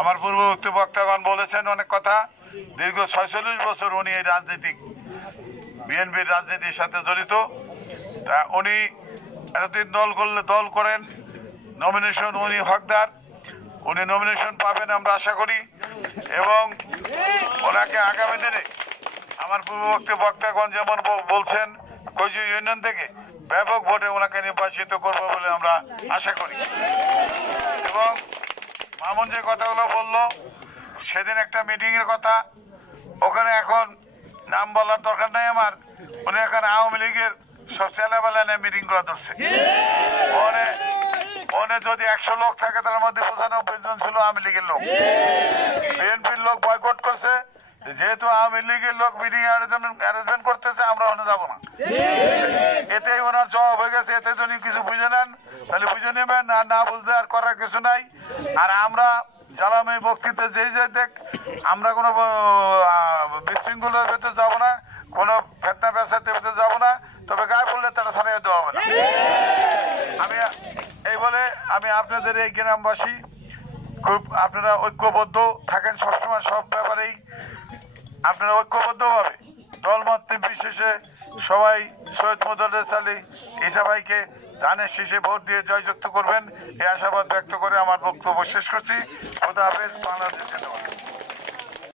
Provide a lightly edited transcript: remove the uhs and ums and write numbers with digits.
আমার পূর্ববর্তী বক্তাগণ বলেছেন অনেক কথা। দীর্ঘ ৪৬ বছর উনি এই বিএনপির রাজনীতির সাথে জড়িত। তা উনি এতদিন দল করেন, নমিনেশন উনি হকদার, উনি নমিনেশন পাবেন আমরা আশা করি। এবং ওনাকে আগামী দিনে আমার পূর্ববর্তী বক্তাগণ যেমন বলছেন কৈজি ইউনিয়ন থেকে ব্যাপক ভোটে ওনাকে নির্বাচিত করবো বলে আমরা আশা করি। এবং মামুন যে কথাগুলো বললো সেদিন একটা মিটিং এর কথা, ওখানে এখন নাম বলার দরকার নাই আমার, উনি এখন আওয়ামী লীগের সব ছেলেবেলা মিটিং করা ধরছে। ওনে যদি ১০০ লোক থাকে তার মধ্যে ৯৫ জন ছিল আওয়ামী লীগের লোক। বিএনপির লোক বয়কট করছে, যেহেতু আওয়ামী লীগের লোক মিটিং অ্যারেঞ্জমেন্ট করতেছে আমরা ওখানে যাবো না। এতেই ওনার জবাব হয়ে গেছে। এতে যদি কিছু বুঝে নেন তাহলে বুঝে নেবেন, আর না বুঝলে আর করার কিছু নাই। আর আমরা জ্বালাময় বক্তৃতা যেই দেখ, আমরা কোনো বিশৃঙ্খলার ভেতরে যাবো না, কোনো ফেতনা পেশাতে ভেতরে যাবো না, তবে গায়ে বললে তারা ছাড়িয়ে দেওয়া হবে না। এই বলে আমি আপনাদের এই গ্রামবাসী খুব আপনারা ঐক্যবদ্ধ থাকেন সবসময়, সব ব্যাপারেই আপনারা ঐক্যবদ্ধভাবে দলমত নির্বিশেষে সবাই সৈয়দ মোজাদ্দেদ আলী ঈসা ভাইকে ধানের শীষে ভোট দিয়ে জয়যুক্ত করবেন এই আশাবাদ ব্যক্ত করে আমার বক্তব্য শেষ করছি। খোদা হাফেজ। বাংলাদেশ।